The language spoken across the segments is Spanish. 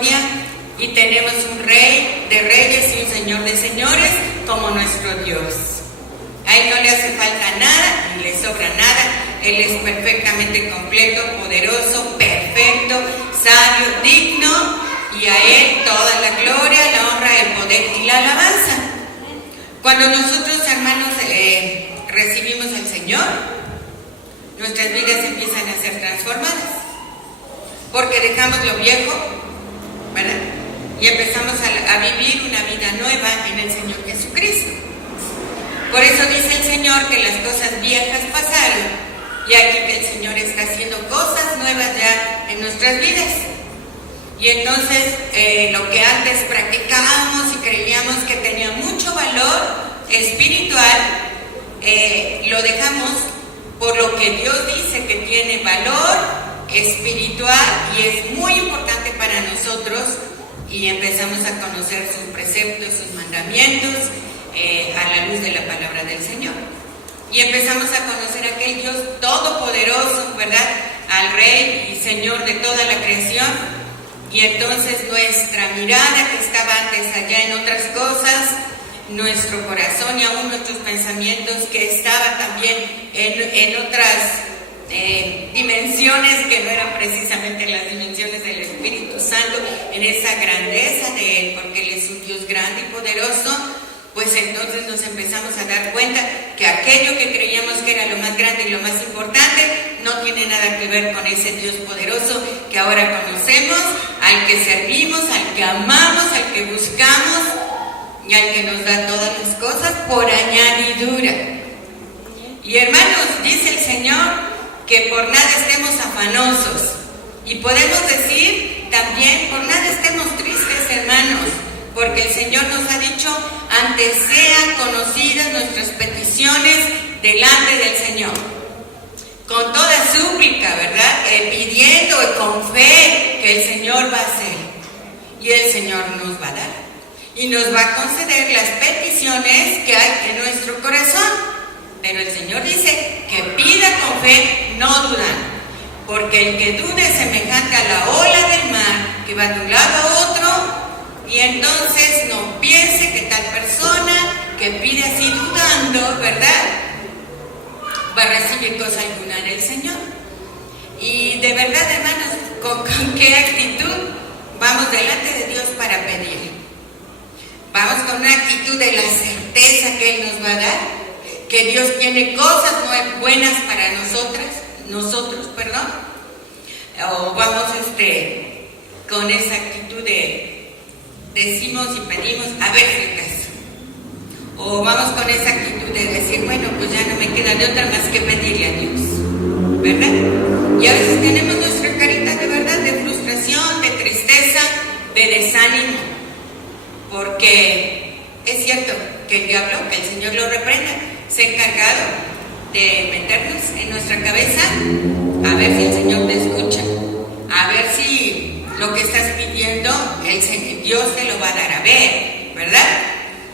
misericordia y tenemos un Rey de reyes y un Señor de señores como nuestro Dios. A Él no le hace falta nada ni le sobra nada. Él es perfectamente completo, poderoso, perfecto, sabio, digno, y a Él toda la gloria, la honra, el poder y la alabanza. Cuando nosotros, hermanos, recibimos al Señor, nuestras vidas empiezan a ser transformadas, porque dejamos lo viejo, ¿verdad? Y empezamos a vivir una vida nueva en el Señor Jesucristo. Por eso dice el Señor que las cosas viejas pasaron, y aquí que el Señor está haciendo cosas nuevas ya en nuestras vidas. Y entonces lo que antes practicábamos y creíamos que tenía mucho valor espiritual, lo dejamos por lo que Dios dice que tiene valor espiritual y es muy importante para nosotros, y empezamos a conocer sus preceptos, sus mandamientos a la luz de la palabra del Señor. Y empezamos a conocer a aquel Dios todopoderoso, ¿verdad? Al Rey y Señor de toda la creación. Y entonces nuestra mirada, que estaba antes allá en otras cosas, nuestro corazón y aún nuestros pensamientos, que estaban también en otras dimensiones que no eran precisamente las dimensiones del Espíritu Santo, en esa grandeza de Él, porque Él es un Dios grande y poderoso. Pues entonces nos empezamos a dar cuenta que aquello que creíamos que era lo más grande y lo más importante no tiene nada que ver con ese Dios poderoso que ahora conocemos, al que servimos, al que amamos, al que buscamos y al que nos da todas las cosas por añadidura. Y hermanos, dice el Señor que por nada estemos afanosos, y podemos decir también por nada estemos tristes, hermanos, porque el Señor nos ha dicho: antes sean conocidas nuestras peticiones delante del Señor, con toda súplica, ¿verdad? Pidiendo con fe que el Señor va a hacer, y el Señor nos va a dar, y nos va a conceder las peticiones que hay en nuestro corazón. Pero el Señor dice que pida con fe, no dudando, porque el que dude es semejante a la ola del mar que va de un lado a otro. Y entonces no piense que tal persona que pide así dudando, ¿verdad?, va a recibir cosa alguna del Señor. Y de verdad, hermanos, ¿con qué actitud vamos delante de Dios para pedir? Vamos con una actitud de la certeza que Él nos va a dar, que Dios tiene cosas buenas para nosotros, o vamos con esa actitud de decimos y pedimos a ver si acaso, o vamos con esa actitud de decir, bueno, pues ya no me queda de otra más que pedirle a Dios, ¿verdad? Y a veces tenemos nuestra carita de verdad de frustración, de tristeza, de desánimo, porque es cierto que el diablo, que el Señor lo reprenda, se ha encargado de meternos en nuestra cabeza a ver si el Señor te escucha, a ver si lo que estás pidiendo, Dios te lo va a dar a ver, ¿verdad?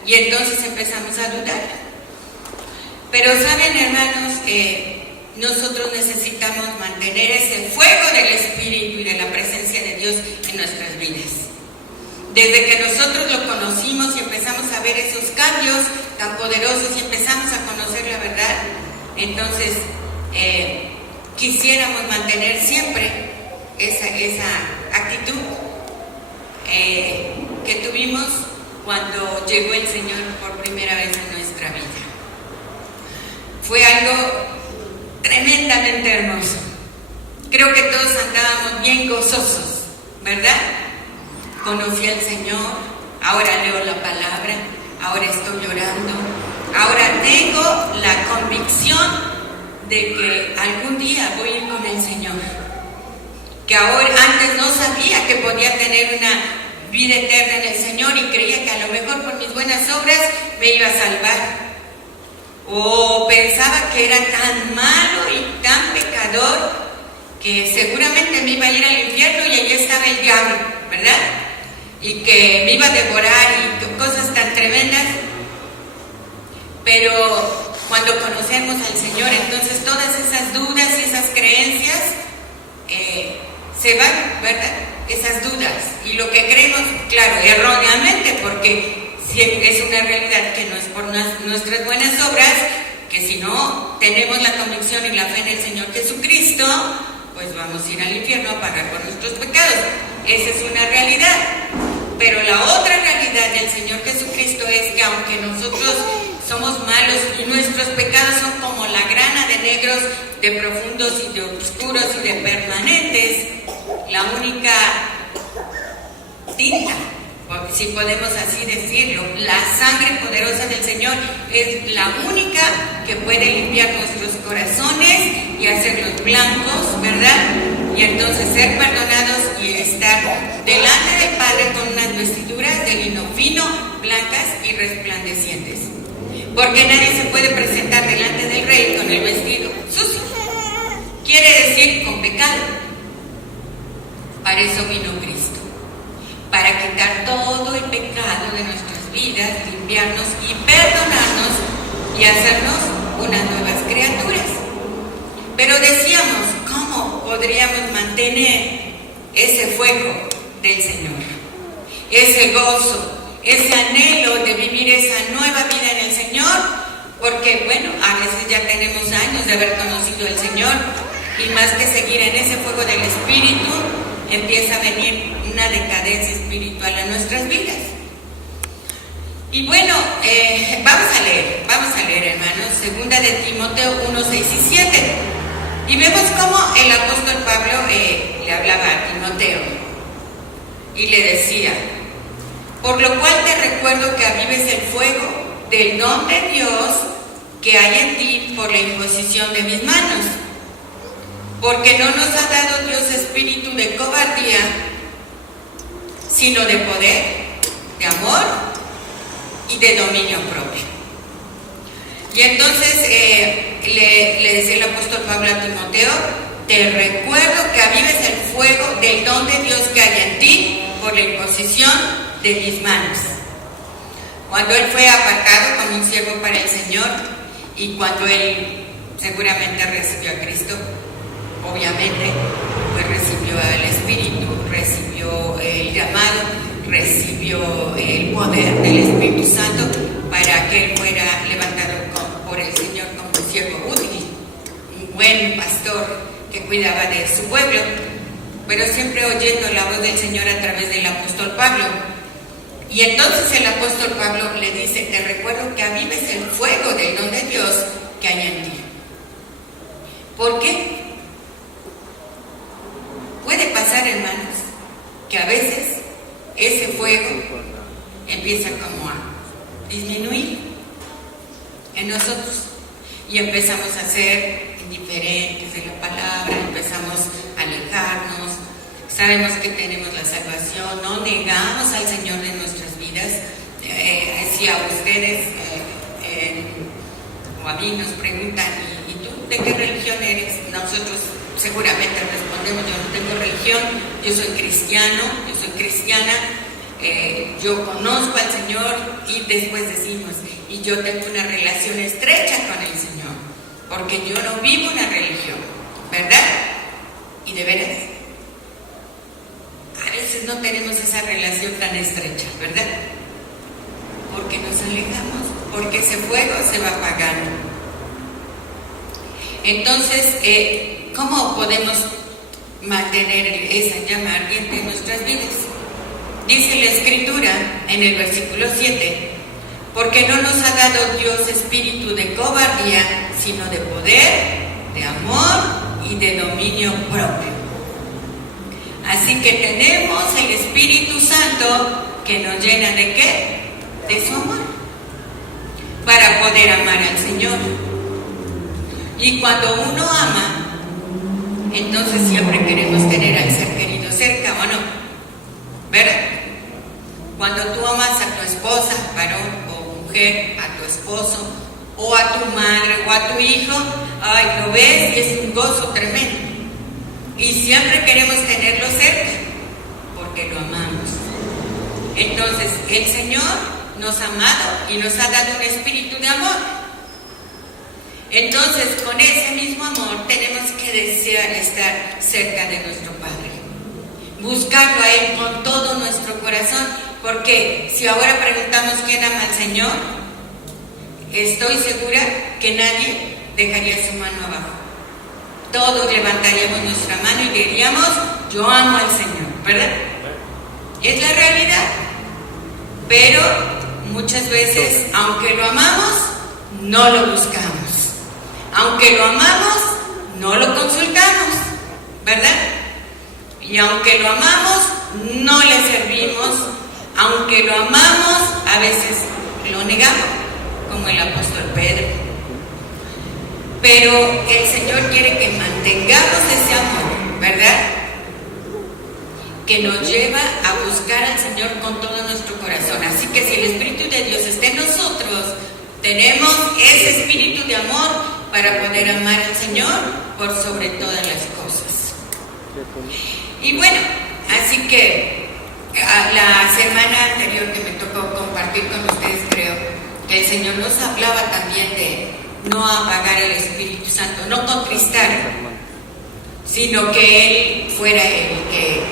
Y entonces empezamos a dudar. Pero saben, hermanos, nosotros necesitamos mantener ese fuego del Espíritu y de la presencia de Dios en nuestras vidas. Desde que nosotros lo conocimos y empezamos a ver esos cambios tan poderosos y empezamos a conocer la verdad, entonces quisiéramos mantener siempre esa actitud que tuvimos cuando llegó el Señor por primera vez en nuestra vida. Fue algo tremendamente hermoso. Creo que todos andábamos bien gozosos, ¿verdad? Conocí al Señor, ahora leo la palabra, ahora estoy llorando, ahora tengo la convicción de que algún día voy a ir con el Señor, que ahora antes no sabía que podía tener una vida eterna en el Señor y creía que a lo mejor por mis buenas obras me iba a salvar, o pensaba que era tan malo y tan pecador que seguramente me iba a ir al infierno y allí estaba el diablo, ¿verdad? Y que me iba a devorar y cosas tan tremendas. Pero cuando conocemos al Señor, entonces todas esas dudas y esas creencias se van, ¿verdad? esas dudas y lo que creemos, claro, erróneamente, porque es una realidad que no es por nuestras buenas obras, que si no tenemos la convicción y la fe en el Señor Jesucristo, pues vamos a ir al infierno a pagar por nuestros pecados. Esa es una realidad. Pero la otra realidad del Señor Jesucristo es que aunque nosotros somos malos y nuestros pecados son como la grana de negros, de profundos y de oscuros y de permanentes, la única tinta, si podemos así decirlo, la sangre poderosa del Señor es la única que puede limpiar nuestros corazones y hacerlos blancos, ¿verdad? Y entonces ser perdonados y estar delante del Padre con unas vestiduras de lino fino, blancas y resplandecientes. Porque nadie se puede presentar delante del Rey con el vestido sucio. Quiere decir con pecado. Para eso vino Cristo. Para quitar todo el pecado de nuestras vidas, limpiarnos y perdonarnos y hacernos unas nuevas criaturas. Pero decíamos, ¿cómo podríamos mantener ese fuego del Señor? Ese gozo, ese anhelo de vivir esa nueva vida en el Señor, porque bueno, a veces ya tenemos años de haber conocido al Señor y más que seguir en ese fuego del Espíritu, empieza a venir una decadencia espiritual a nuestras vidas. Y bueno, vamos a leer, hermanos, 2 de Timoteo 1, 6 y 7. Y vemos cómo el apóstol Pablo le hablaba a Timoteo y le decía: por lo cual te recuerdo que avives el fuego del don de Dios que hay en ti por la imposición de mis manos. Porque no nos ha dado Dios espíritu de cobardía, sino de poder, de amor y de dominio propio. Y entonces le decía el apóstol Pablo a Timoteo: te recuerdo que avives el fuego del don de Dios que hay en ti por la imposición de mis manos. Cuando él fue apartado como un siervo para el Señor y cuando él seguramente recibió a Cristo, obviamente, pues recibió el Espíritu, recibió el llamado, recibió el poder del Espíritu Santo para que él fuera levantado por el Señor como un siervo útil, un buen pastor que cuidaba de su pueblo, pero siempre oyendo la voz del Señor a través del apóstol Pablo. Y entonces el apóstol Pablo le dice: te recuerdo que avives el fuego del don de Dios que hay en ti. ¿Por qué? Puede pasar, hermanos, que a veces ese fuego empieza como a disminuir en nosotros y empezamos a ser indiferentes de la palabra, empezamos a alejarnos. Sabemos que tenemos la salvación, no negamos al Señor en nuestras vidas. Si a ustedes o a mí nos preguntan: ¿y tú de qué religión eres? Nosotros seguramente respondemos: yo no tengo religión, yo soy cristiano, yo soy cristiana, yo conozco al Señor, y después decimos: y yo tengo una relación estrecha con el Señor, porque yo no vivo una religión, ¿verdad? Y de veras, a veces no tenemos esa relación tan estrecha, ¿verdad? Porque nos alejamos, porque ese fuego se va apagando. Entonces, ¿cómo podemos mantener esa llama ardiente en nuestras vidas? Dice la Escritura en el versículo 7: porque no nos ha dado Dios espíritu de cobardía, sino de poder, de amor y de dominio propio. Así que tenemos el Espíritu Santo que nos llena ¿de qué? De su amor, para poder amar al Señor. Y cuando uno ama, entonces siempre queremos tener al ser querido cerca, ¿o no? ¿Verdad? Cuando tú amas a tu esposa, varón o mujer, a tu esposo, o a tu madre, o a tu hijo, ay, lo ves y es un gozo tremendo. Y siempre queremos tenerlo cerca, porque lo amamos. Entonces, el Señor nos ha amado y nos ha dado un espíritu de amor. Entonces, con ese mismo amor tenemos que desear estar cerca de nuestro Padre, buscarlo a Él con todo nuestro corazón, porque si ahora preguntamos quién ama al Señor, estoy segura que nadie dejaría su mano abajo. Todos levantaríamos nuestra mano y diríamos, yo amo al Señor, ¿verdad? Es la realidad. Pero muchas veces, aunque lo amamos, no lo buscamos. Aunque lo amamos, no lo consultamos, ¿verdad? Y aunque lo amamos, no le servimos. Aunque lo amamos, a veces lo negamos, como el apóstol Pedro. Pero el Señor quiere que mantengamos ese amor, ¿verdad? Que nos lleva a buscar al Señor con todo nuestro corazón. Así que si el Espíritu de Dios está en nosotros, tenemos ese espíritu de amor para poder amar al Señor por sobre todas las cosas. Y bueno, así que la semana anterior que me tocó compartir con ustedes, creo que el Señor nos hablaba también de no apagar el Espíritu Santo, no contristar, sino que Él fuera el que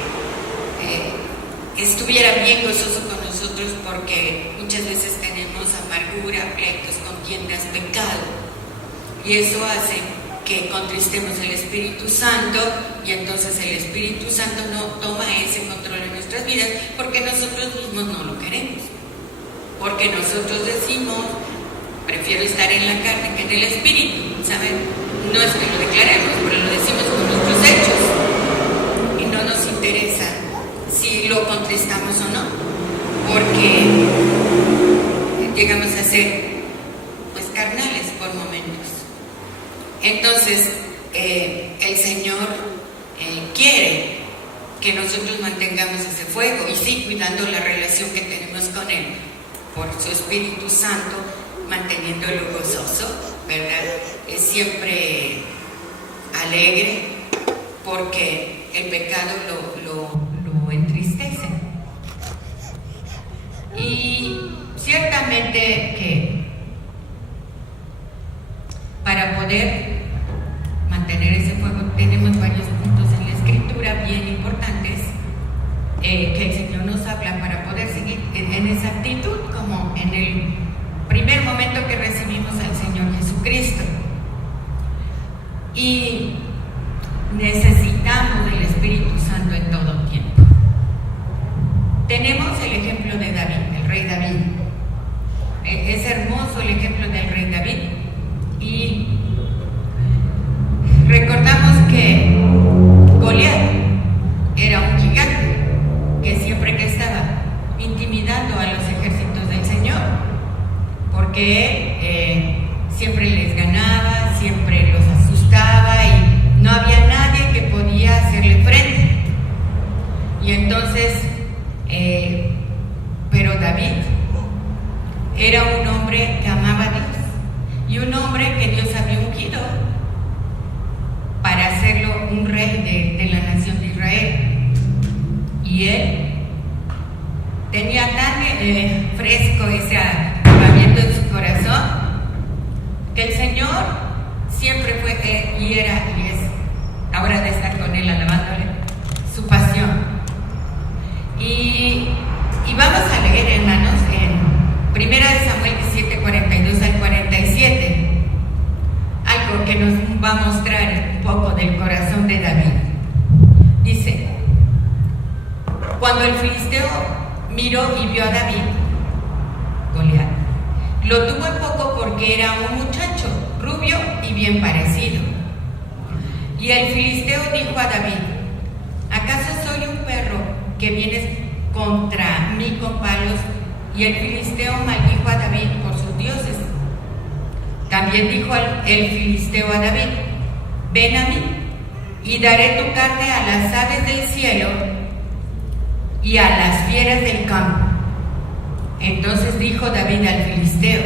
estuviera bien gozoso con nosotros, porque muchas veces tenemos amargura, pleitos, contiendas, pecado, y eso hace que contristemos el Espíritu Santo, y entonces el Espíritu Santo no toma ese control en nuestras vidas, porque nosotros mismos no lo queremos, porque nosotros decimos, prefiero estar en la carne que en el Espíritu, ¿saben? No es que lo declaremos, pero lo decimos con nuestros hechos, y no nos interesa si lo contristamos o no, porque llegamos a ser pues carnales por momentos. Entonces el Señor quiere que nosotros mantengamos ese fuego, y sí, cuidando la relación que tenemos con Él por su Espíritu Santo, manteniéndolo gozoso, ¿verdad? Es siempre alegre, porque el pecado lo entristece. Y ciertamente que para poder mantener ese fuego tenemos varios puntos en la Escritura bien importantes que el Señor nos habla para poder seguir en esa actitud, como en el primer momento que recibimos al Señor Jesucristo. Y necesitamos del Espíritu Santo en todo tiempo. Tenemos el ejemplo de David, el rey David. Es hermoso el ejemplo del rey David, y recordamos que Goliat era un gigante que siempre que estaba intimidando a los ejércitos del Señor, porque él siempre les ganaba, siempre los asustaba, y no había nadie que podía hacerle frente. Y entonces pero David era un hombre que amaba a Dios, y un hombre que Dios había ungido para hacerlo un rey de la nación de Israel. Y él tenía tan fresco ese avivamiento en su corazón, que el Señor siempre fue y era y es, ahora de estar con él alabándole, su pasión. Y vamos a leer, hermanos, en 1 Samuel 17, 42 al 47, algo que nos va a mostrar un poco del corazón de David. Dice: cuando el filisteo miró y vio a David, Goliat, lo tuvo en poco porque era un muchacho rubio y bien parecido. Y el filisteo dijo a David: ¿acaso soy un perro que vienes contra mí con palos? Y el filisteo maldijo a David por sus dioses. También dijo el filisteo a David: ven a mí, y daré tu carne a las aves del cielo y a las fieras del campo. Entonces dijo David al filisteo: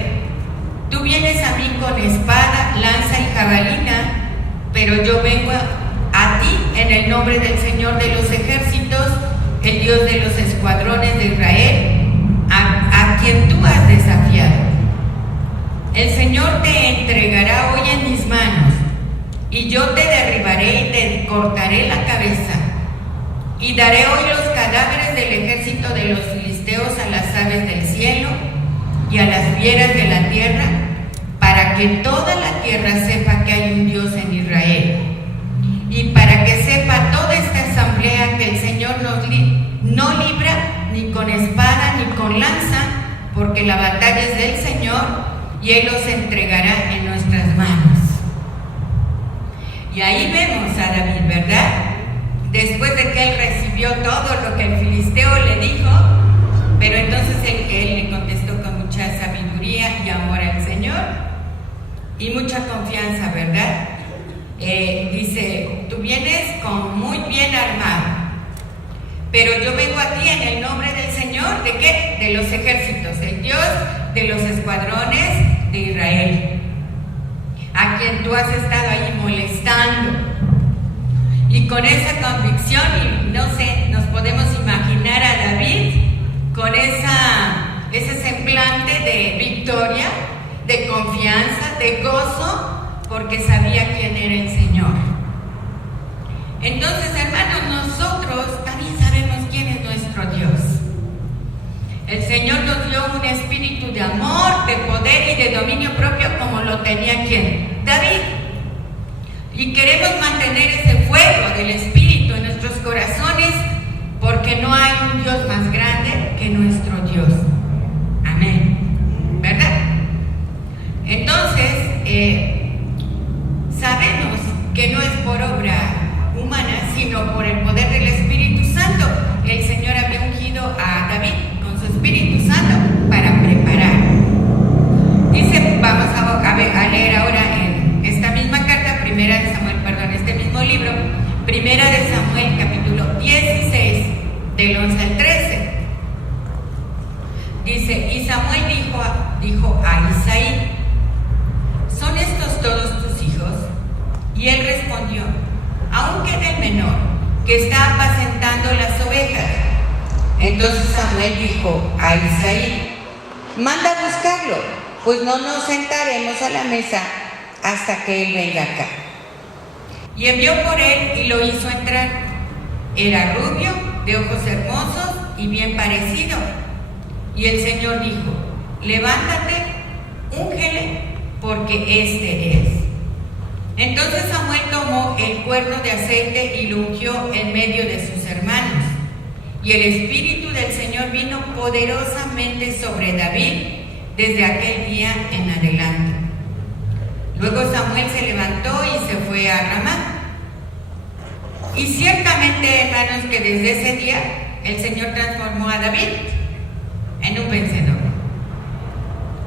tú vienes a mí con espada, lanza y jabalina, pero yo vengo a ti en el nombre del Señor de los ejércitos, el Dios de los escuadrones de Israel, a quien tú has desafiado. El Señor te entregará hoy en mis manos, y yo te derribaré y te cortaré la cabeza. Y daré hoy los cadáveres del ejército de los filisteos a las aves del cielo y a las fieras de la tierra, para que toda la tierra sepa que hay un Dios en Israel, y para que sepa toda esta asamblea que el Señor no libra ni con espada ni con lanza, porque la batalla es del Señor y Él los entregará en nuestras manos. Y ahí vemos a David, ¿verdad? Después de que él recibió todo lo que el filisteo le dijo, pero entonces él le contestó con mucha sabiduría y amor al Señor y mucha confianza, ¿verdad? Dice, tú vienes con muy bien armado, pero yo vengo a ti en el nombre del Señor, ¿de qué? De los ejércitos, el Dios de los escuadrones de Israel, a quien tú has estado ahí molestando. Y con esa convicción, y no sé, nos podemos imaginar a David con ese semblante de victoria, de confianza, de gozo, porque sabía quién era el Señor. Entonces, hermanos, nosotros también sabemos quién es nuestro Dios. El Señor nos dio un espíritu de amor, de poder y de dominio propio, como lo tenía ¿quién? David. Y queremos mantener ese fuego del Espíritu en nuestros corazones, porque no hay un Dios más grande que nuestro Dios. Amén. ¿Verdad? Entonces, sabemos que no es por obra humana, sino por el poder del Espíritu Santo. El Señor había ungido a David con su Espíritu Santo para preparar. Dice, vamos a leer ahora en esta misma carta, este mismo libro, Primera de Samuel, capítulo 16, del 11 al 13. Dice, y Samuel dijo a Isaí, ¿son estos todos tus hijos? Y él respondió, aún queda el menor, que está apacentando las ovejas. Entonces Samuel dijo a Isaí, manda a buscarlo, pues no nos sentaremos a la mesa hasta que él venga acá. Y envió por él y lo hizo entrar. Era rubio, de ojos hermosos y bien parecido. Y el Señor dijo, levántate, úngele, porque este es. Entonces Samuel tomó el cuerno de aceite y lo ungió en medio de sus hermanos. Y el Espíritu del Señor vino poderosamente sobre David desde aquel día en adelante. Luego Samuel se levantó y se fue a Ramá. Y ciertamente, hermanos, que desde ese día el Señor transformó a David en un vencedor,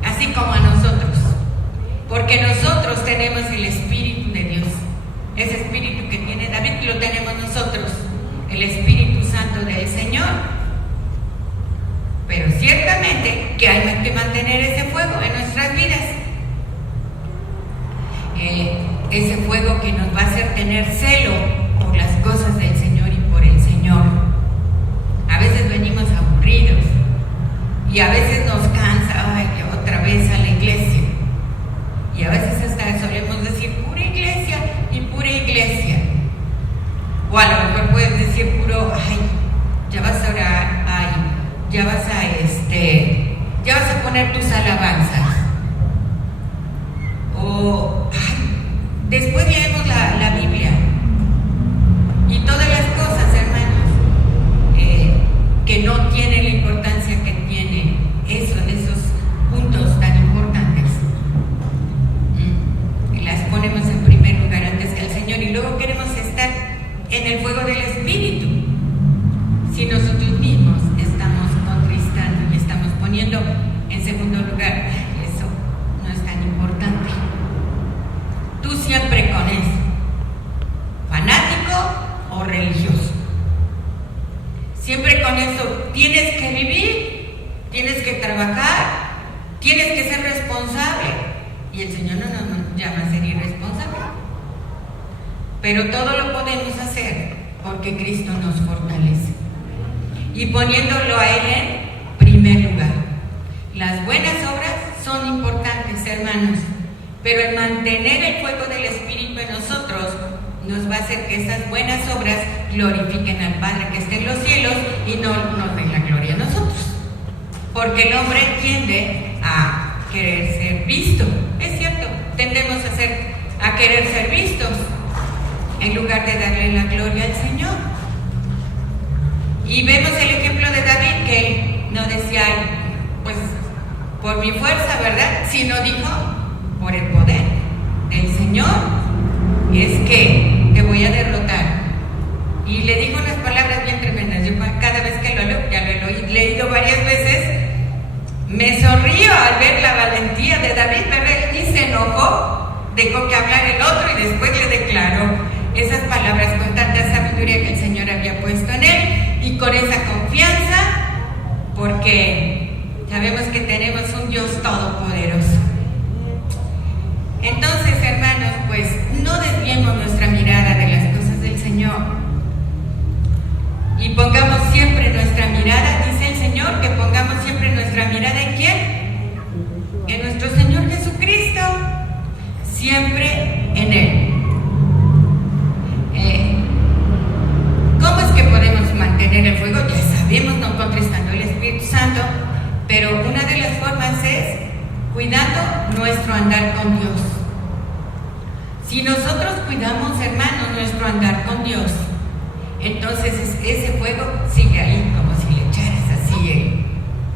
así como a nosotros, porque nosotros tenemos el Espíritu de Dios. Ese Espíritu que tiene David lo tenemos nosotros, el Espíritu Santo del Señor. Pero ciertamente que hay que mantener ese fuego en nuestras vidas. Ese fuego que nos va a hacer tener celo por las cosas del Señor y por el Señor. A veces venimos aburridos y a veces nos cansa, ay, otra vez a la iglesia. Y a veces hasta solemos decir pura iglesia y pura iglesia. O a lo mejor puedes decir puro, ay, ya vas a orar, ay, ya vas a poner tus alabanzas. O, ay, después leemos la Biblia y todas las cosas, hermanos, que no tienen la importancia que tiene esos puntos tan importantes. Las ponemos en primer lugar antes que al Señor y luego queremos estar en el fuego del Espíritu. Si nosotros mismos estamos contristando y estamos poniendo en segundo lugar, eso no es tan importante. Tú siempre con eso, fanático o religioso, siempre con eso tienes que vivir, tienes que trabajar, tienes que ser responsable, y el Señor no nos llama a ser irresponsable, pero todo lo podemos hacer porque Cristo nos fortalece y poniéndolo a Él en primer lugar. Las buenas obras son importantes, hermanos, pero el mantener el fuego del Espíritu en nosotros nos va a hacer que esas buenas obras glorifiquen al Padre que está en los cielos y no nos den la gloria a nosotros. Porque el hombre tiende a querer ser visto. Es cierto, tendemos a querer ser vistos en lugar de darle la gloria al Señor. Y vemos el ejemplo de David, que él no decía, pues, por mi fuerza, ¿verdad? Sino dijo, por el poder del Señor, es que te voy a derrotar. Y le dijo unas palabras bien tremendas. Yo cada vez que lo leo, ya lo he leído varias veces, me sonrío al ver la valentía de David, ¿verdad? Y se enojó, dejó que hablara el otro y después le declaró esas palabras con tanta sabiduría que el Señor había puesto en él y con esa confianza, porque sabemos que tenemos un Dios todopoderoso. Entonces, hermanos, pues no desviemos nuestra mirada de las cosas del Señor y pongamos siempre nuestra mirada, dice el Señor, que pongamos siempre nuestra mirada ¿en quién? En nuestro Señor Jesucristo, siempre en Él. ¿Cómo es que podemos mantener el fuego? Ya sabemos, no contristando el Espíritu Santo, pero una de las formas es cuidando nuestro andar con Dios. Si nosotros cuidamos, hermanos, nuestro andar con Dios, entonces ese fuego sigue ahí, como si le echaras así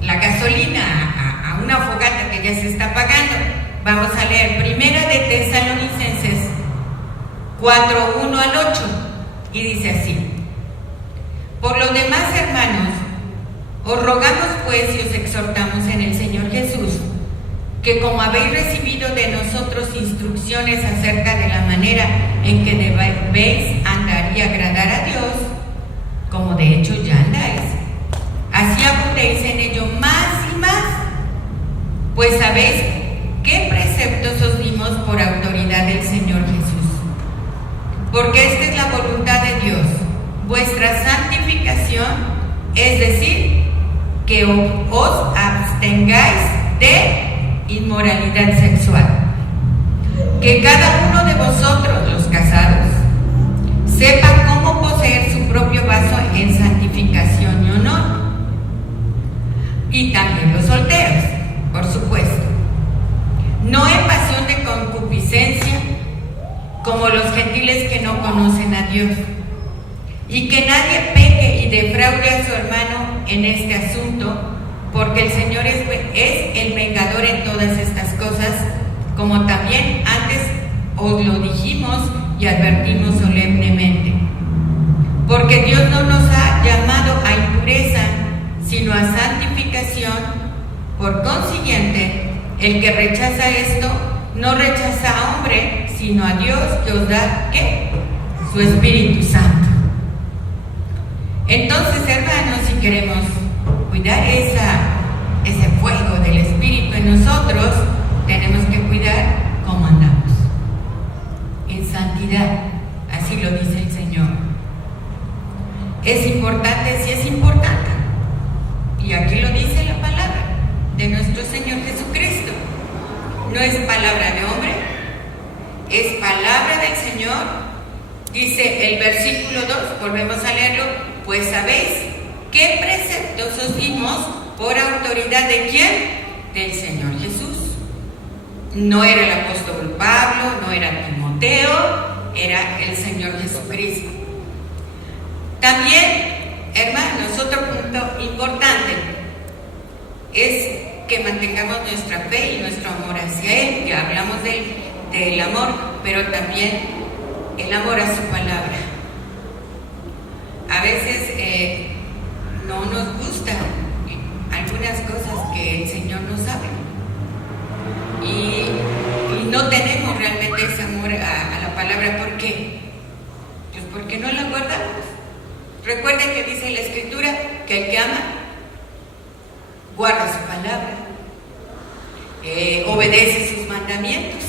la gasolina a una fogata que ya se está apagando. Vamos a leer Primera de Tesalonicenses 4, 1 al 8, y dice así: por lo demás, hermanos, os rogamos pues y os exhortamos en el Señor Jesús, que como habéis recibido de nosotros instrucciones acerca de la manera en que debéis andar y agradar a Dios, como de hecho ya andáis, así abundéis en ello más y más, pues sabéis qué preceptos os dimos por autoridad del Señor Jesús. Porque esta es la voluntad de Dios, vuestra santificación, es decir, que os abstengáis de inmoralidad sexual, que cada uno de vosotros, los casados, sepa cómo poseer su propio vaso en santificación y honor, y también los solteros, por supuesto, no en pasión de concupiscencia como los gentiles que no conocen a Dios, y que nadie peque y defraude a su hermano en este asunto, porque el Señor es el vengador en todas estas cosas, como también antes os lo dijimos y advertimos solemnemente. Porque Dios no nos ha llamado a impureza, sino a santificación. Por consiguiente, el que rechaza esto, no rechaza a hombre, sino a Dios, que os da, ¿qué? Su Espíritu Santo. Entonces, hermanos, si queremos cuidar ese fuego del Espíritu en nosotros, tenemos que cuidar cómo andamos. En santidad, así lo dice el Señor. ¿Es importante? Sí es importante. Y aquí lo dice la palabra de nuestro Señor Jesucristo. No es palabra de hombre, es palabra del Señor. Dice el versículo 2, volvemos a leerlo, pues sabéis qué preceptos os dimos por autoridad de quién? Del Señor Jesús. No era el apóstol Pablo, no era Timoteo, era el Señor Jesucristo. También, hermanos, otro punto importante es que mantengamos nuestra fe y nuestro amor hacia Él. Ya hablamos del amor, pero también el amor a su palabra. A veces no nos gustan algunas cosas que el Señor nos sabe y no tenemos realmente ese amor a la palabra. ¿Por qué? Pues porque no la guardamos. Recuerden que dice la Escritura que el que ama guarda su palabra, obedece sus mandamientos,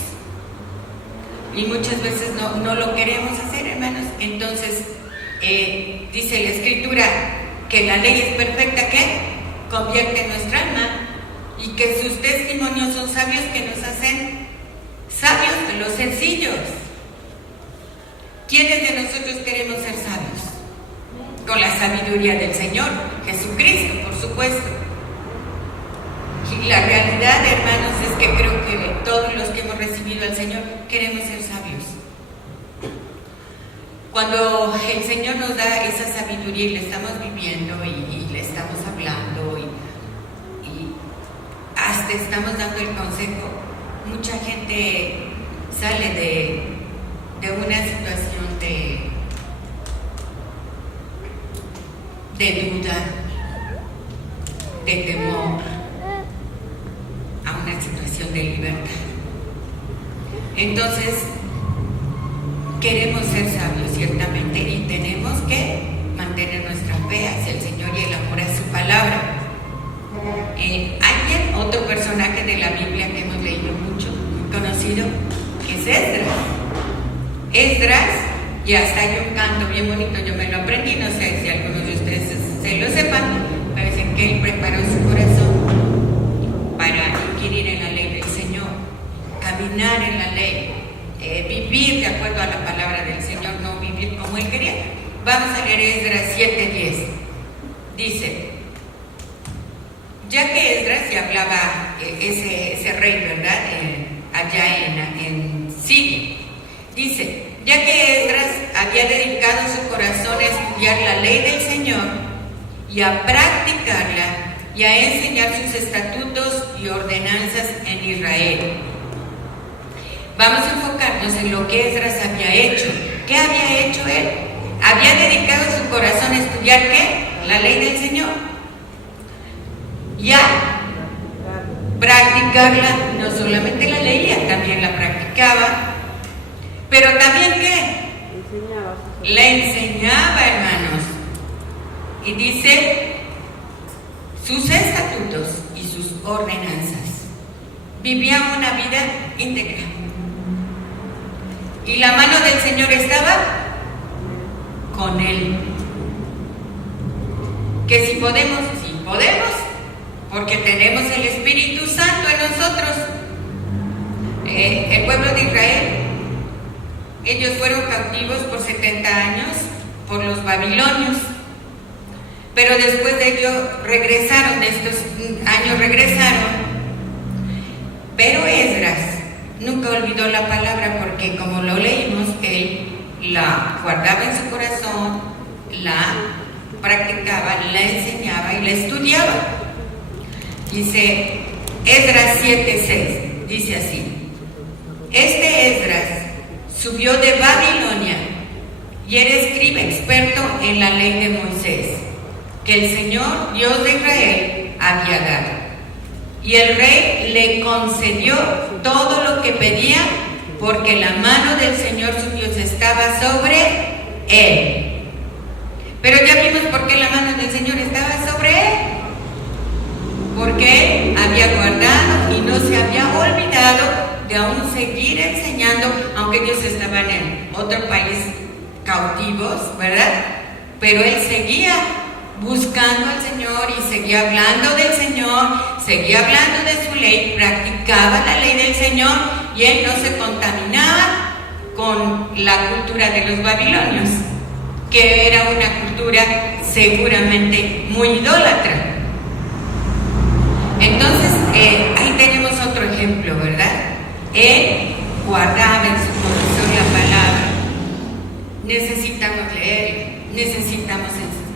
y muchas veces no lo queremos hacer, hermanos. Entonces dice la Escritura que la ley es perfecta, que convierte nuestra alma, y que sus testimonios son sabios, que nos hacen sabios de los sencillos. ¿Quiénes de nosotros queremos ser sabios? Con la sabiduría del Señor Jesucristo, por supuesto. Y la realidad, hermanos, es que creo que todos los que hemos recibido al Señor queremos ser sabios. Cuando el Señor nos da esa sabiduría y le estamos viviendo y le estamos hablando y hasta estamos dando el consejo, mucha gente sale de una situación de duda, de temor, a una situación de libertad. Entonces, queremos ser sabios, ciertamente, y tenemos que mantener nuestra fe hacia el Señor y el amor a su palabra. Alguien, otro personaje de la Biblia que hemos leído mucho, muy conocido, es Esdras. Esdras, y hasta hay un canto bien bonito, yo me lo aprendí, no sé si algunos de ustedes se lo sepan, pero dicen que él preparó su corazón para inquirir en la ley del Señor, caminar en la ley, vivir de acuerdo a la palabra del Señor, no vivir como él quería. Vamos a leer Esdras 7:10. Dice, ya que Esdras se hablaba ese rey, ¿verdad? Allá en Siria. Dice, ya que Esdras había dedicado su corazón a estudiar la ley del Señor y a practicarla y a enseñar sus estatutos y ordenanzas en Israel. Vamos a enfocarnos en lo que Esdras había hecho. ¿Qué había hecho él? Había dedicado su corazón a estudiar ¿qué? La ley del Señor. Y a practicarla, no solamente la leía, también la practicaba. Pero también ¿qué? La enseñaba, hermanos. Y dice sus estatutos y sus ordenanzas. Vivía una vida íntegra. Y la mano del Señor estaba con él. Que si podemos, porque tenemos el Espíritu Santo en nosotros. El pueblo de Israel, ellos fueron cautivos por 70 años por los babilonios, pero después de ello regresaron, de estos años regresaron, pero Esdras nunca olvidó la palabra porque, como lo leímos, él la guardaba en su corazón, la practicaba, la enseñaba y la estudiaba. Dice Esdras 7:6, dice así: este Esdras subió de Babilonia y era escriba experto en la ley de Moisés, que el Señor, Dios de Israel, había dado. Y el rey le concedió todo lo que pedía, porque la mano del Señor su Dios estaba sobre él. Pero ya vimos por qué la mano del Señor estaba sobre él. Porque él había guardado y no se había olvidado de aún seguir enseñando, aunque ellos estaban en otro país cautivos, ¿verdad? Pero él seguía buscando al Señor y seguía hablando del Señor, seguía hablando de su ley, practicaba la ley del Señor y él no se contaminaba con la cultura de los babilonios, que era una cultura seguramente muy idólatra. Entonces, ahí tenemos otro ejemplo, ¿verdad? Él guardaba en su corazón la palabra. Necesitamos leerla, necesitamos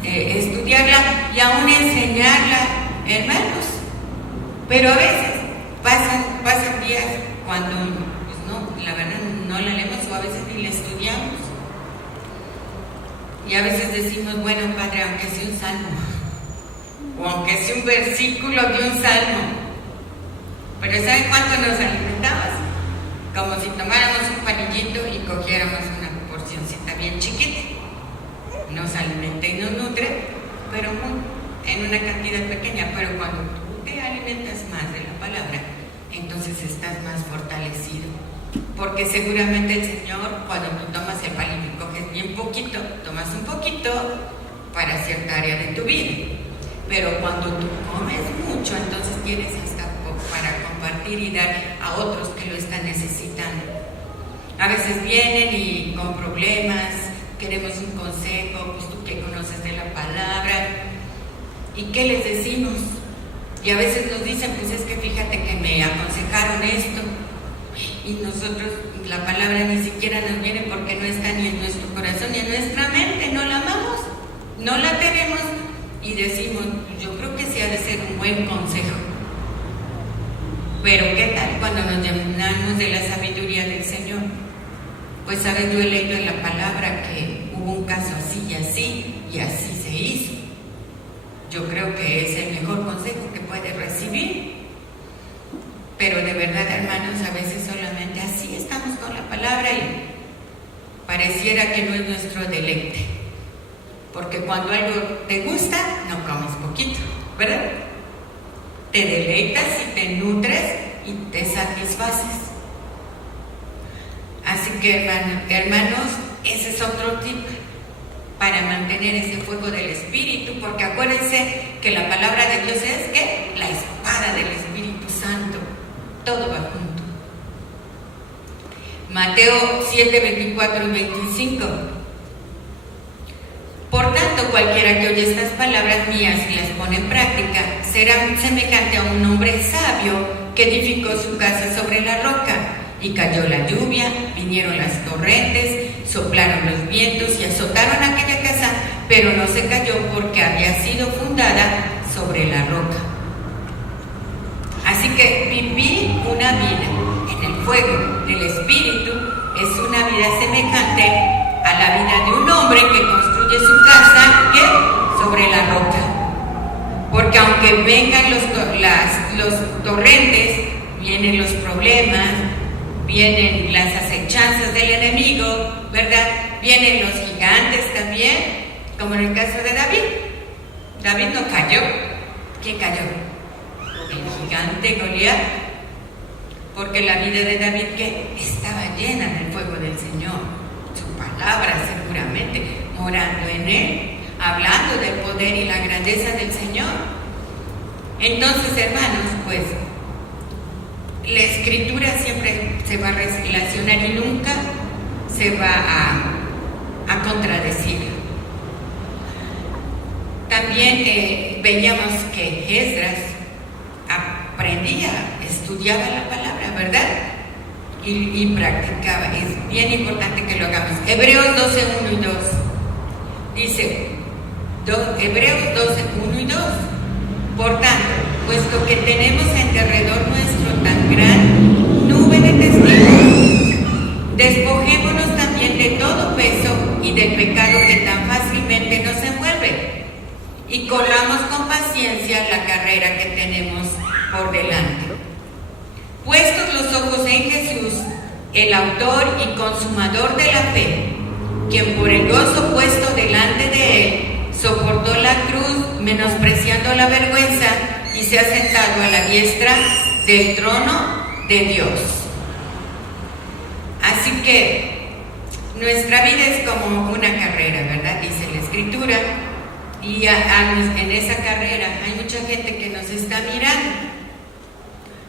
estudiarla y aún enseñarla, hermanos. Pero a veces pasan días cuando, pues no, la verdad no la leemos o a veces ni la estudiamos. Y a veces decimos, bueno, Padre, aunque sea un salmo, o aunque sea un versículo de un salmo. Pero ¿saben cuánto nos alimentamos? Como si tomáramos un panillito y cogiéramos una porcioncita bien chiquita. Nos alimenta y nos nutre, pero en una cantidad pequeña. Pero cuando tú te alimentas más de la palabra, entonces estás más fortalecido. Porque seguramente el Señor, cuando tú tomas el pan y coges bien poquito, tomas un poquito para cierta área de tu vida. Pero cuando tú comes mucho, entonces tienes hasta para compartir y dar a otros que lo están necesitando. A veces vienen y con problemas, queremos un consejo, pues tú que conoces de la palabra. ¿Y qué les decimos? Y a veces nos dicen, pues es que fíjate que me aconsejaron esto. Y nosotros, la palabra ni siquiera nos viene porque no está ni en nuestro corazón ni en nuestra mente, no la amamos, no la tenemos y decimos, yo creo que sí ha de ser un buen consejo. Pero ¿qué tal cuando nos llenamos de la sabiduría del Señor? Pues sabes, yo he leído en la palabra que hubo un caso así y así se hizo. Yo creo que es el mejor consejo que puede recibir. Pero de verdad, hermanos, a veces solamente así estamos con la palabra y pareciera que no es nuestro deleite. Porque cuando algo te gusta, no comes poquito, ¿verdad? Te deleitas y te nutres y te satisfaces. Así que, hermanos, ese es otro tip para mantener ese fuego del Espíritu, porque acuérdense que la palabra de Dios es ¿qué? La espada del Espíritu Santo. Todo va junto. Mateo 7, 24 y 25. Por tanto, cualquiera que oye estas palabras mías y las pone en práctica, será semejante a un hombre sabio que edificó su casa sobre la roca. Y cayó la lluvia, vinieron las torrentes, soplaron los vientos y azotaron aquella casa, pero no se cayó porque había sido fundada sobre la roca. Así que vivir una vida en el fuego del Espíritu es una vida semejante a la vida de un hombre que construye su casa ¿qué? Sobre la roca. Porque aunque vengan los torrentes, vienen los problemas, vienen las acechanzas del enemigo, ¿verdad? Vienen los gigantes también, como en el caso de David. David no cayó. ¿Quién cayó? El gigante Goliat. Porque la vida de David que estaba llena del fuego del Señor, su palabra seguramente, morando en él, hablando del poder y la grandeza del Señor. Entonces, hermanos, pues la Escritura siempre se va a relacionar y nunca se va a contradecir. También veíamos que Esdras aprendía, estudiaba la palabra, ¿verdad? Y practicaba. Es bien importante que lo hagamos. Hebreos 12, 1 y 2 dice, Hebreos 12, 1 y 2. Por tanto, puesto que tenemos en derredor nuestro tan gran nube de testigos, despojémonos también de todo peso y del pecado que tan fácilmente nos envuelve, y corramos con paciencia la carrera que tenemos por delante. Puestos los ojos en Jesús, el autor y consumador de la fe, quien por el gozo puesto delante de él, soportó la cruz, menospreciando la vergüenza, y se ha sentado a la diestra del trono de Dios. Así que nuestra vida es como una carrera, ¿verdad? Dice la Escritura. Y en esa carrera hay mucha gente que nos está mirando,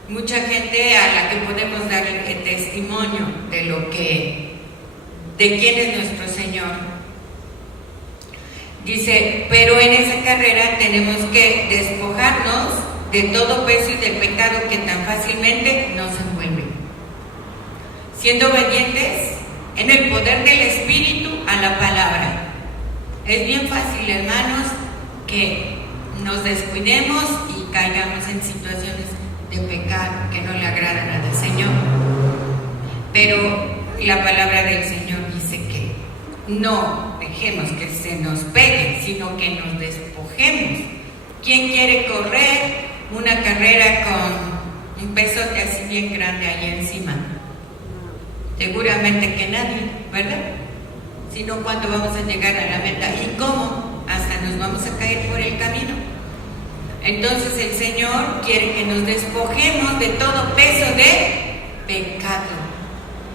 mucha gente a la que podemos dar el testimonio de quién es nuestro Señor. Dice, pero en esa carrera tenemos que despojarnos de todo peso y del pecado que tan fácilmente nos envuelve, siendo obedientes en el poder del Espíritu a la palabra. Es bien fácil, hermanos, que nos descuidemos y caigamos en situaciones de pecado que no le agradan al Señor. Pero la palabra del Señor dice que no dejemos que se nos pegue, sino que nos despojemos. ¿Quién quiere correr una carrera con un pesote así bien grande ahí encima? Seguramente que nadie, ¿verdad? Sino cuando vamos a llegar a la meta. ¿Y cómo? Hasta nos vamos a caer por el camino. Entonces el Señor quiere que nos despojemos de todo peso de pecado.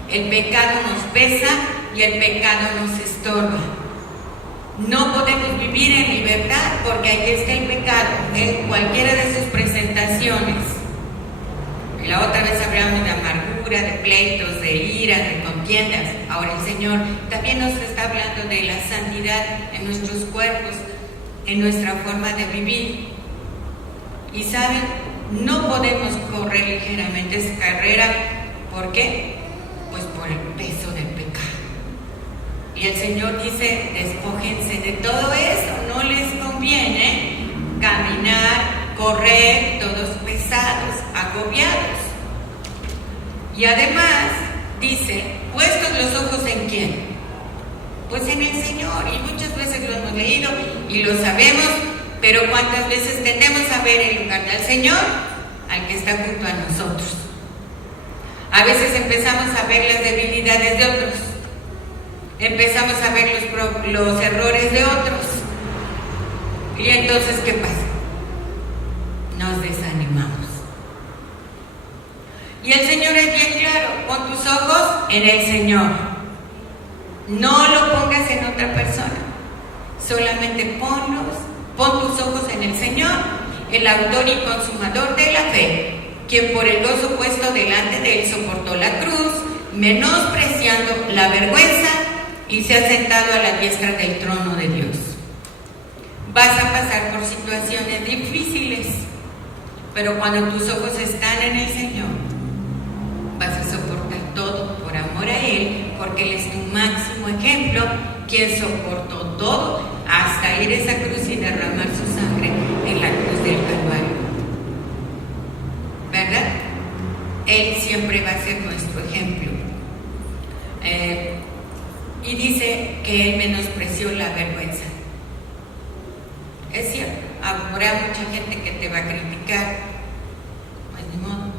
El pecado nos pesa y el pecado nos estorba. No podemos vivir en libertad porque ahí está el pecado, en cualquiera de sus presentaciones. La otra vez hablamos de amargura, amargura, de pleitos, de ira, de contiendas. Ahora el Señor también nos está hablando de la santidad en nuestros cuerpos, en nuestra forma de vivir. Y saben, no podemos correr ligeramente esa carrera. ¿Por qué? Pues por el peso del pecado. Y el Señor dice, despójense de todo eso, no les conviene caminar, correr, todos pesados, agobiados. Y además dice, puestos los ojos ¿en quién? Pues en el Señor. Y muchas veces lo hemos leído y lo sabemos, pero ¿cuántas veces tendemos a ver en lugar del Señor al que está junto a nosotros? A veces empezamos a ver las debilidades de otros, empezamos a ver los errores de otros. Y entonces, ¿qué pasa? Nos desanimamos. Y el Señor es bien claro, pon tus ojos en el Señor. No lo pongas en otra persona. Solamente pon tus ojos en el Señor, el autor y consumador de la fe, quien por el gozo puesto delante de él soportó la cruz, menospreciando la vergüenza, y se ha sentado a la diestra del trono de Dios. Vas a pasar por situaciones difíciles, pero cuando tus ojos están en el Señor, vas a soportar todo por amor a Él, porque Él es tu máximo ejemplo, quien soportó todo hasta ir a esa cruz y derramar su sangre en la cruz del Calvario. ¿Verdad? Él siempre va a ser nuestro ejemplo. Y dice que Él menospreció la vergüenza. Es cierto, habrá mucha gente que te va a criticar. Pues ni modo.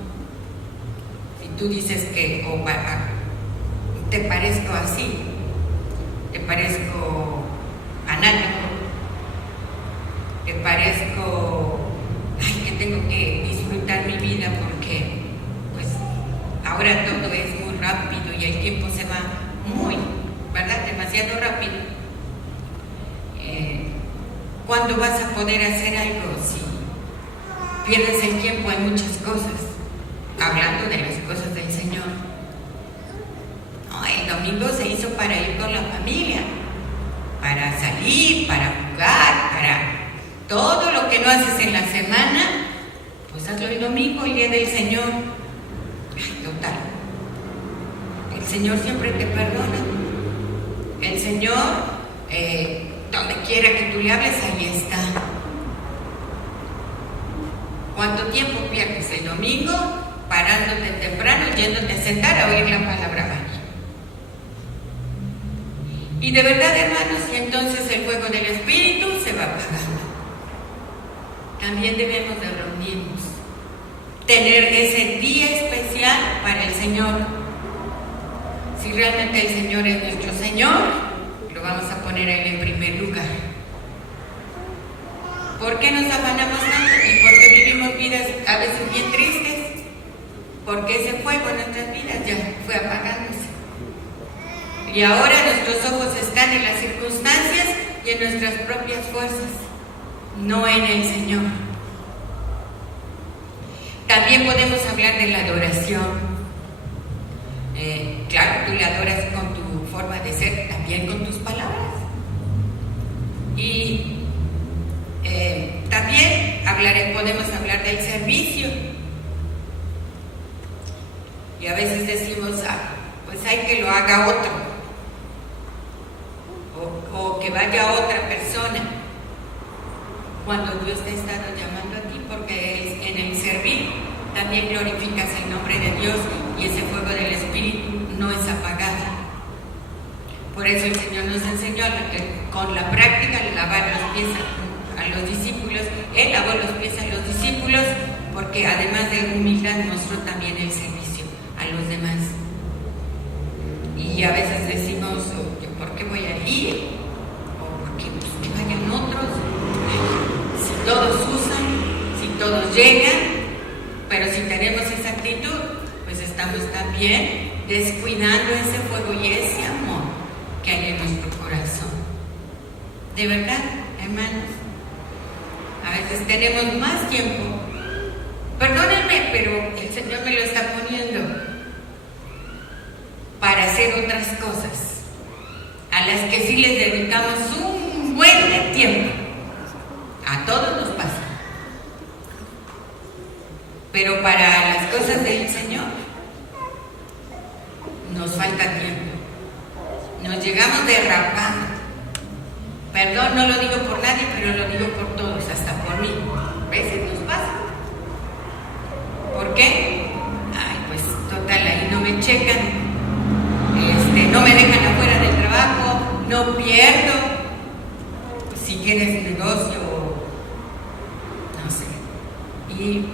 Si tú dices que te parezco así, te parezco fanático, te parezco que tengo que disfrutar mi vida porque pues ahora todo es muy rápido y el tiempo se va muy, ¿verdad? Demasiado rápido. ¿Cuándo vas a poder hacer algo si pierdes el tiempo en muchas cosas? Hablando de las cosas del Señor. No, el domingo se hizo para ir con la familia, para salir, para jugar, para todo lo que no haces en la semana, pues hazlo el domingo, el día del Señor. Ay, total. El Señor siempre te perdona. El Señor, donde quiera que tú le hables, ahí está. ¿Cuánto tiempo pierdes el domingo parándote temprano, yéndote a sentar a oír la palabra María? Y de verdad, hermanos, y entonces el fuego del Espíritu se va apagando. También debemos de reunirnos, tener ese día especial para el Señor. Si realmente el Señor es nuestro Señor, lo vamos a poner a Él en primer lugar. ¿Por qué nos afanamos tanto? ¿Y por qué vivimos vidas a veces bien tristes? Porque ese fuego en nuestras vidas ya fue apagándose. Y ahora nuestros ojos están en las circunstancias y en nuestras propias fuerzas, no en el Señor. También podemos hablar de la adoración. Claro, tú le adoras con tu forma de ser, también con tus palabras. Y también podemos hablar del servicio. Y a veces decimos, pues hay que lo haga otro, o que vaya otra persona, cuando Dios te ha estado llamando a ti, porque en el servir también glorificas el nombre de Dios y ese fuego del Espíritu no es apagado. Por eso el Señor nos enseñó con la práctica lavar los pies a los discípulos. Él lavó los pies a los discípulos porque además de humildad mostró también el servicio a los demás. Y a veces decimos, ¿por qué voy a ir? ¿O por qué pues, que vayan otros? Si todos usan, si todos llegan, pero si tenemos esa actitud, pues estamos también descuidando ese fuego y ese amor que hay en nuestro corazón. De verdad, hermanos, a veces tenemos más tiempo. Perdónenme, pero el Señor me lo está poniendo. hacer otras cosas, a las que sí les dedicamos un buen tiempo. A todos nos pasa. Pero para las cosas del Señor nos falta tiempo. Nos llegamos derrapando. Perdón, no lo digo por nadie, pero lo digo por todos, hasta por mí. A veces nos pasa. ¿Por qué? Ay, pues total, ahí no me checan, no me dejan afuera del trabajo, no pierdo. Si quieres negocio, no sé. Y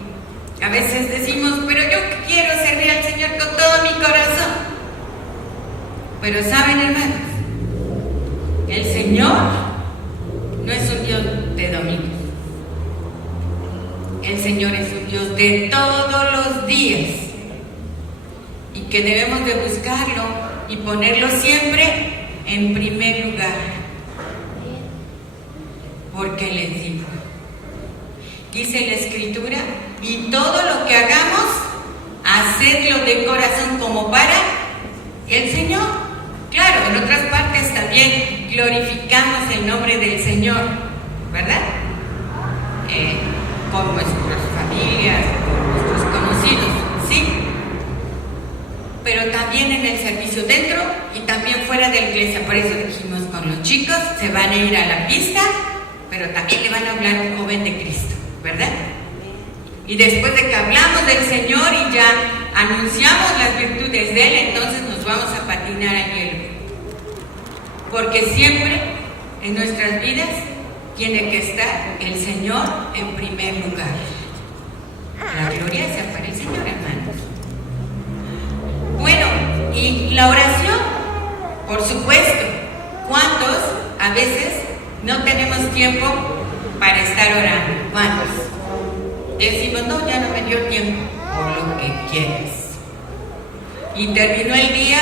a veces decimos, pero yo quiero servir al Señor con todo mi corazón. Pero saben, hermanos, el Señor no es un Dios de domingos. El Señor es un Dios de todos los días. Y que debemos de buscarlo y ponerlo siempre en primer lugar. Porque les digo, dice la Escritura, y todo lo que hagamos, hacedlo de corazón como para el Señor. Claro, en otras partes también glorificamos el nombre del Señor, ¿verdad? Con nuestras familias, con nuestros conocidos, ¿sí? Pero también en el servicio dentro y también fuera de la iglesia. Por eso dijimos, con los chicos se van a ir a la pista, pero también le van a hablar a un joven de Cristo, ¿verdad? Y después de que hablamos del Señor y ya anunciamos las virtudes de Él, entonces nos vamos a patinar al hielo. Porque siempre en nuestras vidas tiene que estar el Señor en primer lugar. La gloria sea para el Señor, hermanos. Bueno, y la oración, por supuesto. ¿Cuántos a veces no tenemos tiempo para estar orando? ¿Cuántos? Decimos, no, ya no me dio tiempo, por lo que quieres. Y terminó el día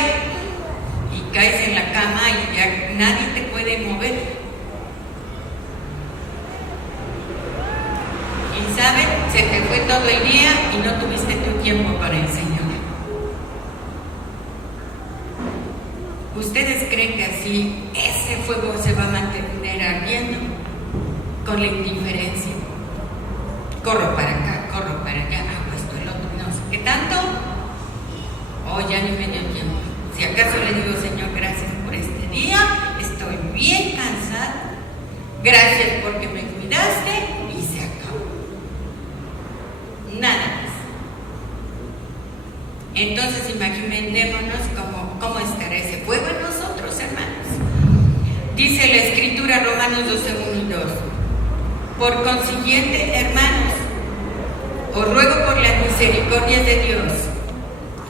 y caes en la cama y ya nadie te puede mover. Y ¿saben? Se te fue todo el día y no tuviste tu tiempo para el Señor. ¿Ustedes creen que así ese fuego se va a mantener ardiendo? Con la indiferencia. Corro para acá, corro para allá, hago esto, el otro, no sé qué tanto. Oh, ya ni me dio tiempo. Si acaso le digo, Señor, gracias por este día, estoy bien cansada, gracias porque me cuidaste y se acabó. Nada más. Entonces imaginémonos cómo estará ese fuego en nosotros, hermanos. Dice la Escritura, Romanos 12, 1 y 2. Por consiguiente, hermanos, os ruego por las misericordias de Dios,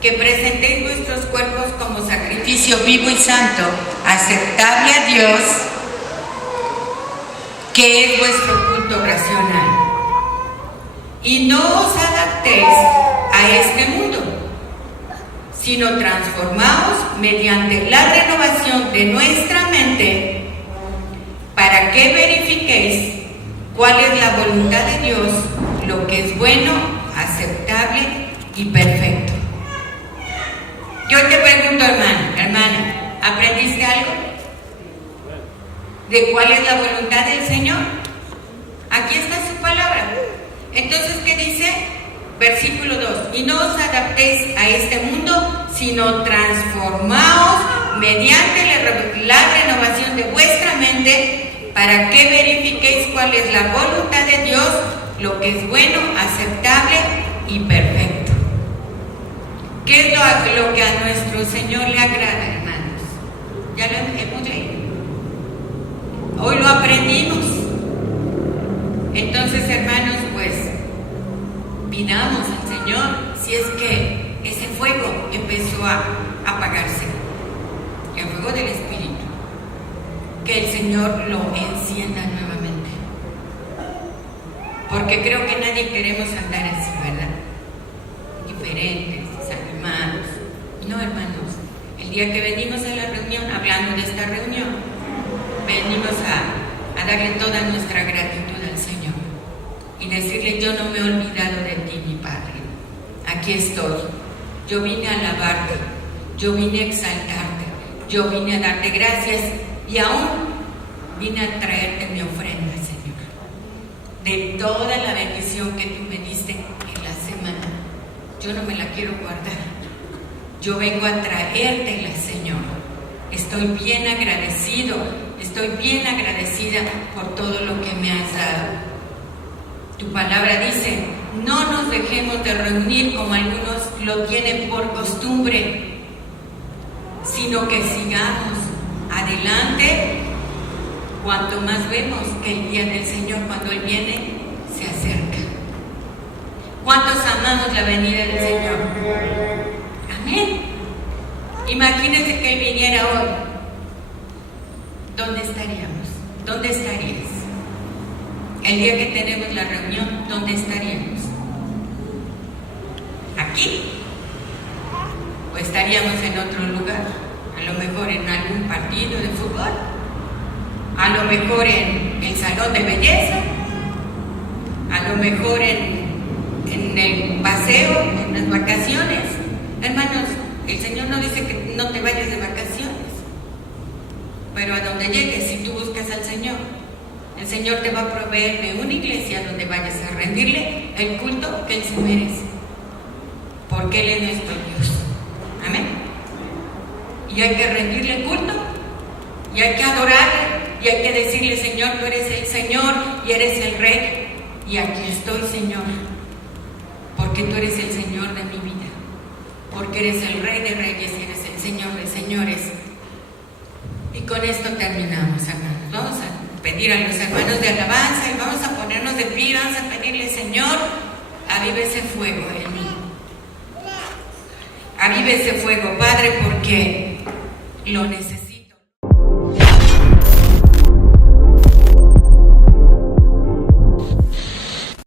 que presentéis vuestros cuerpos como sacrificio vivo y santo, aceptable a Dios, que es vuestro culto racional. Y no os adaptéis a este mundo, sino transformaos mediante la renovación de nuestra mente, para que verifiquéis cuál es la voluntad de Dios, lo que es bueno, aceptable y perfecto. Yo te pregunto, hermana, ¿aprendiste algo? ¿De cuál es la voluntad del Señor? Aquí está su palabra. Entonces, ¿qué dice? Versículo 2. Y no os adaptéis a este mundo, sino transformaos mediante la renovación de vuestra mente, para que verifiquéis cuál es la voluntad de Dios, lo que es bueno, aceptable y perfecto. ¿Qué es lo que a nuestro Señor le agrada, hermanos? Ya lo hemos leído. Hoy lo aprendimos. Entonces, hermanos, pues pidamos al Señor si es que ese fuego empezó a apagarse, el fuego del Espíritu, que el Señor lo encienda nuevamente, porque creo que nadie queremos andar así, ¿verdad? Diferentes, desanimados. No, hermanos, el día que venimos a la reunión, hablando de esta reunión, venimos a darle toda nuestra gratitud al Señor y decirle: yo no me he olvidado de ti, mi Padre, aquí estoy, yo vine a alabarte, Yo vine a exaltarte, yo vine a darte gracias y aún vine a traerte mi ofrenda, Señor, de toda la bendición que tú me diste en la semana. Yo no me la quiero guardar, yo vengo a traértela, Señor. Estoy bien agradecido, estoy bien agradecida por todo lo que me has dado. Tu palabra dice, no nos dejemos de reunir como algunos lo tienen por costumbre, sino que sigamos adelante, cuanto más vemos que el día del Señor, cuando Él viene, se acerca. ¿Cuántos amamos la venida del Señor? Amén. Imagínense que Él viniera hoy. ¿Dónde estaríamos? ¿Dónde estarías? El día que tenemos la reunión, ¿dónde estaríamos? ¿Aquí? ¿O estaríamos en otro lugar? A lo mejor en algún partido de fútbol, a lo mejor en el salón de belleza, a lo mejor en el paseo, en las vacaciones. Hermanos, el Señor no dice que no te vayas de vacaciones, pero a donde llegues, si tú buscas al Señor, el Señor te va a proveer de una iglesia donde vayas a rendirle el culto que Él se merece, porque Él es nuestro Dios. Amén. Y hay que rendirle el culto, y hay que adorarle, y hay que decirle, Señor, tú eres el Señor y eres el Rey, y aquí estoy, Señor, porque tú eres el Señor de mi vida, porque eres el Rey de Reyes y eres el Señor de Señores. Y con esto terminamos, hermanos. Vamos a pedir a los hermanos de alabanza y vamos a ponernos de pie, vamos a pedirle, Señor, avive ese fuego en mí. Avive ese fuego, Padre, porque lo necesito.